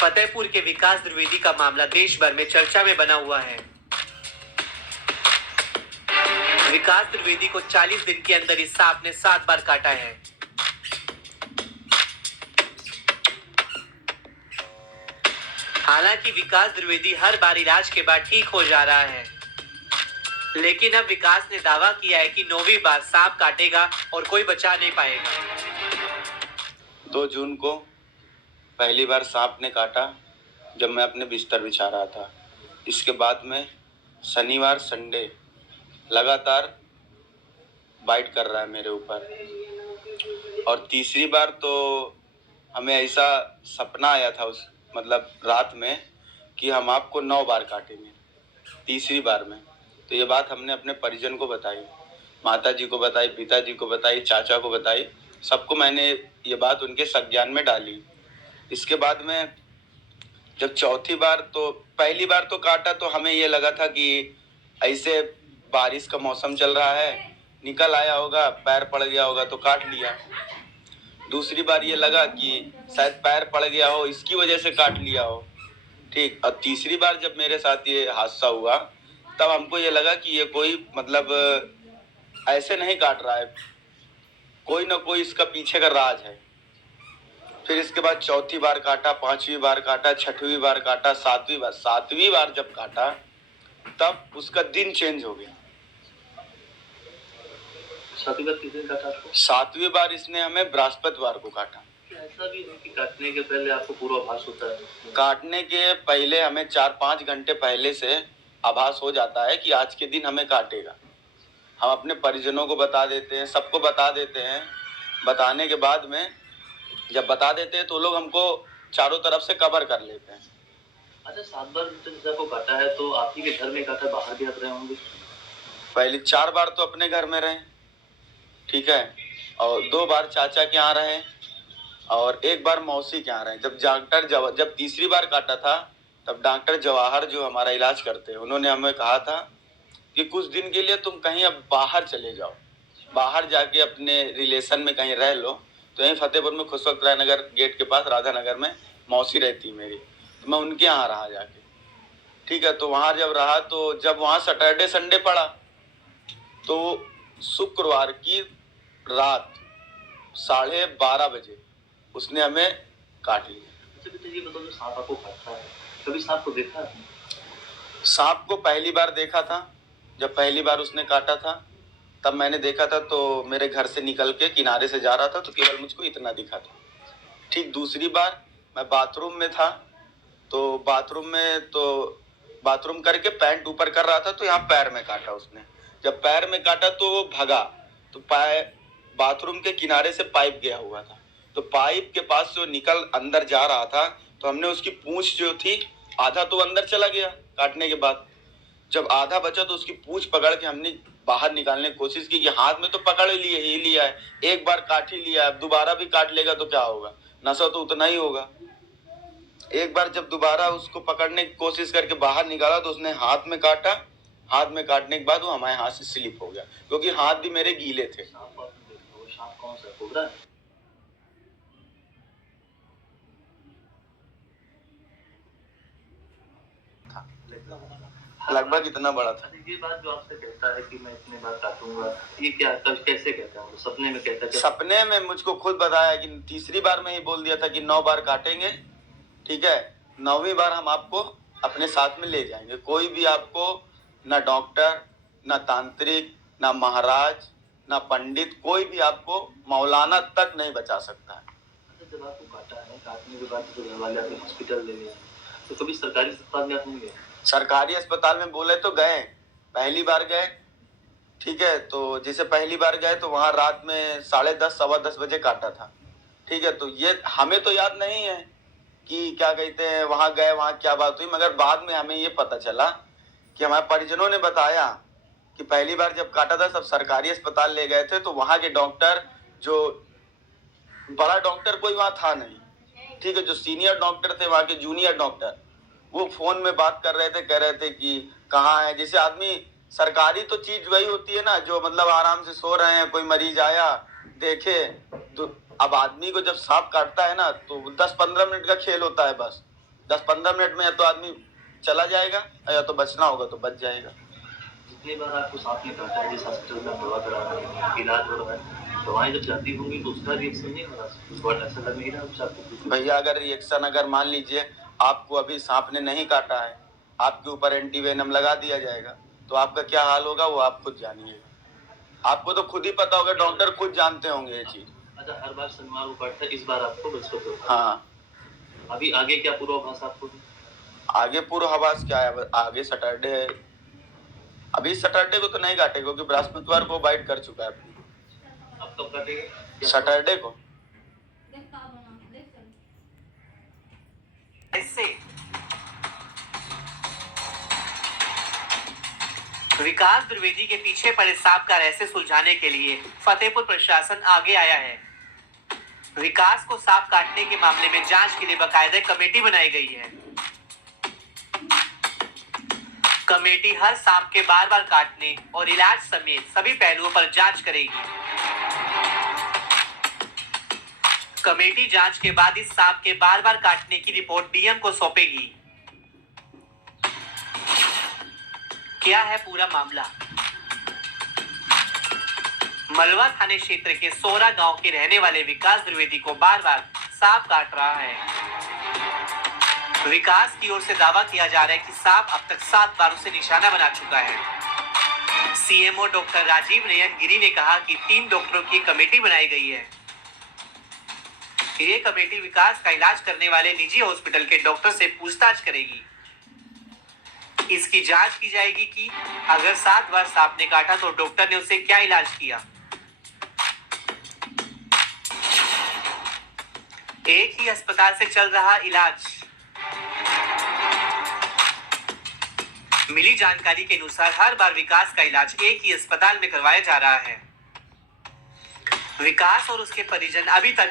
फतेहपुर के विकास द्विवेदी का मामला देश भर में चर्चा में बना हुआ है। विकास द्विवेदी को 40 दिन के अंदर इस सांप ने 7 बार काटा है। हालांकि विकास द्विवेदी हर बार इलाज के बाद ठीक हो जा रहा है, लेकिन अब विकास ने दावा किया है कि 9वीं बार सांप काटेगा और कोई बचा नहीं पाएगा। 2 जून को पहली बार सांप ने काटा जब मैं अपने बिस्तर बिछा रहा था। इसके बाद में शनिवार संडे लगातार बाइट कर रहा है मेरे ऊपर। और तीसरी बार तो हमें ऐसा सपना आया था उस रात में कि हम आपको 9 बार काटेंगे। तीसरी बार में तो ये बात हमने अपने परिजन को बताई, माता जी को बताई, पिताजी को बताई, चाचा को बताई, सबको मैंने ये बात उनके संज्ञान में डाली। इसके बाद में जब चौथी बार, तो पहली बार तो काटा तो हमें ये लगा था कि ऐसे बारिश का मौसम चल रहा है, निकल आया होगा, पैर पड़ गया होगा तो काट लिया। दूसरी बार ये लगा कि शायद पैर पड़ गया हो, इसकी वजह से काट लिया हो, ठीक। और तीसरी बार जब मेरे साथ ये हादसा हुआ तब हमको ये लगा कि ये कोई ऐसे नहीं काट रहा है, कोई ना कोई इसका पीछे का राज है। फिर इसके बाद चौथी बार काटा, 5वीं बार काटा, 6वीं बार काटा, 7वीं बार जब काटा तब उसका दिन चेंज हो गया। 7वीं बार किस दिन काटा आपको? 7वीं बार इसने हमें बृहस्पतिवार को काटा। ऐसा भी है कि काटने के पहले आपको पूर्वाभास होता है? काटने के पहले हमें 4-5 घंटे पहले से आभास हो जाता है कि आज के दिन हमें काटेगा। हम अपने परिजनों को बता देते हैं, सबको बता देते हैं। बताने के बाद में जब बता देते हैं तो लोग हमको चारों तरफ से कवर कर लेते हैं। अच्छा, 7 बार जैसे आपको काटा है तो आप ही के घर में काटा, बाहर भी आप रहे होंगे? पहले 4 बार तो अपने घर में रहे, ठीक है, और 2 बार चाचा के यहाँ रहे और 1 बार मौसी के यहाँ रहे। जब तीसरी बार काटा था तब डॉक्टर जवाहर जो हमारा इलाज करते हैं, उन्होंने हमें कहा था कि कुछ दिन के लिए तुम कहीं अब बाहर चले जाओ, बाहर जाके अपने रिलेशन में कहीं रह लो। तो यहीं फतेहपुर में खुशवक्त राय नगर गेट के पास राधा नगर में मौसी रहती मेरी, तो मैं उनके यहाँ रहा जाके, ठीक है। तो वहाँ जब रहा तो जब वहाँ सैटरडे संडे पड़ा तो शुक्रवार की रात 12:30 बजे उसने हमें काट लिया। अच्छा बेटा, ये बताओ, जो सांप आपको काटता है, कभी सांप को देखा है? सांप को पहली बार देखा था, जब पहली बार उसने काटा था तब मैंने देखा था। तो मेरे घर से निकल के किनारे से जा रहा था तो केवल मुझको इतना दिखा था, ठीक। दूसरी बार मैं बाथरूम में था, तो बाथरूम करके पैंट ऊपर कर रहा था तो यहाँ पैर में काटा उसने। जब पैर में काटा तो वो भगा, तो बाथरूम के किनारे से पाइप गया हुआ था, तो पाइप के पास से वो निकल अंदर जा रहा था। तो हमने उसकी पूंछ जो थी, आधा तो अंदर चला गया काटने के बाद, जब आधा बचा तो उसकी पूंछ पकड़ के हमने बाहर निकालने की कोशिश की कि हाथ में तो पकड़ ही लिया है, 1 बार काट ही लिया है, अब दोबारा भी काट लेगा तो क्या होगा, नशा तो उतना ही होगा। एक बार जब दोबारा उसको पकड़ने की कोशिश करके बाहर निकाला तो उसने हाथ में काटा। हाथ में काटने के बाद वो हमारे हाथ से स्लिप हो गया, क्योंकि हाथ भी मेरे गीले थे। सांप कौन सा, कोबरा है? लगभग इतना बड़ा था। ये बात जो आपसे कहता है कि मैं इतने बार काटूंगा, ये क्या कैसे कहता है? सपने में कहता है? सपने में मुझको खुद बताया कि तीसरी बार में ही बोल दिया था कि 9 बार काटेंगे, ठीक है। 9वीं बार हम आपको अपने साथ में ले जाएंगे। कोई भी आपको, ना डॉक्टर, ना तांत्रिक, ना महाराज, ना पंडित, कोई भी आपको मौलाना तक नहीं बचा सकता है। अच्छा, जब आपको काटा है, काटने के बाद तो घर वाले आपको हॉस्पिटल ले गए, तो कभी सरकारी अस्पताल में आप नहीं गए? सरकारी अस्पताल में बोले तो गए, पहली बार गए, ठीक है। तो जैसे पहली बार गए तो वहाँ रात में 10:30 10:15 बजे काटा था, ठीक है। तो ये हमें तो याद नहीं है कि क्या कहते हैं वहाँ गए, वहाँ क्या बात हुई, मगर बाद में हमें ये पता चला कि हमारे परिजनों ने बताया कि पहली बार जब काटा था सब सरकारी अस्पताल ले गए थे, तो वहाँ के डॉक्टर, जो बड़ा डॉक्टर कोई वहाँ था नहीं, ठीक है, जो सीनियर डॉक्टर थे वहाँ के जूनियर डॉक्टर, वो फोन में बात कर रहे थे, कह रहे थे कि कहाँ है। जैसे आदमी, सरकारी तो चीज वही होती है ना जो आराम से सो रहे हैं, कोई मरीज आया देखे, तो अब आदमी को जब सांप काटता है ना तो 10-15 मिनट का खेल होता है बस, 10-15 मिनट में या तो आदमी चला जाएगा या तो बचना होगा तो बच जाएगा। जितनी बार आपको सांप ने काटा है, जिस हॉस्पिटल में आप दवा करा रहे हैं, इलाज हो रहा है, दवाएं जब जाती होंगी तो उसका रिएक्शन नहीं हो रहा, उस बार ऐसा लग नहीं रहा कुछ आपको? भैया अगर रिएक्शन अगर मान लीजिए आपको अभी सांप ने नहीं काटा है, आपके ऊपर एंटीवेनम लगा दिया जाएगा तो आपका क्या हाल होगा वो आप खुद जानिएगा। आपको तो खुद ही पता होगा, डॉक्टर खुद जानते होंगे ये चीज। अच्छा, हर बार शनिवार को काटता है, इस बार आपको बृहस्पति को? हाँ। अभी आगे क्या पूर्वाभास आपको है? आगे पूर्वाभास क्या है, आगे सैटरडे है। अभी सैटरडे को तो नहीं काटेगा क्योंकि बृहस्पतिवार को बाइट कर चुका है। अब कब काटेगा? सैटरडे को। इससे विकास द्विवेदी के पीछे पड़े सांप का रहस्य सुलझाने के लिए फतेहपुर प्रशासन आगे आया है। विकास को सांप काटने के मामले में जांच के लिए बाकायदा कमेटी बनाई गई है। कमेटी हर सांप के बार बार काटने और इलाज समेत सभी पहलुओं पर जांच करेगी। कमेटी जांच के बाद इस सांप के बार बार काटने की रिपोर्ट डीएम को सौंपेगी। क्या है पूरा मामला? मलवा थाने क्षेत्र के सोरा गांव के रहने वाले विकास द्विवेदी को बार बार सांप काट रहा है। विकास की ओर से दावा किया जा रहा है कि सांप अब तक 7 बार उसे निशाना बना चुका है। सीएमओ डॉक्टर राजीव नयन गिरी ने कहा कि 3 डॉक्टरों की कमेटी बनाई गई है। ये कमेटी विकास का इलाज करने वाले निजी हॉस्पिटल के डॉक्टर से पूछताछ करेगी। इसकी जांच की जाएगी कि अगर 7 बार सांप ने काटा तो डॉक्टर ने उसे क्या इलाज किया। एक ही अस्पताल से चल रहा इलाज। मिली जानकारी के अनुसार हर बार विकास का इलाज एक ही अस्पताल में करवाया जा रहा है। विकास और उसके परिजन अभी तक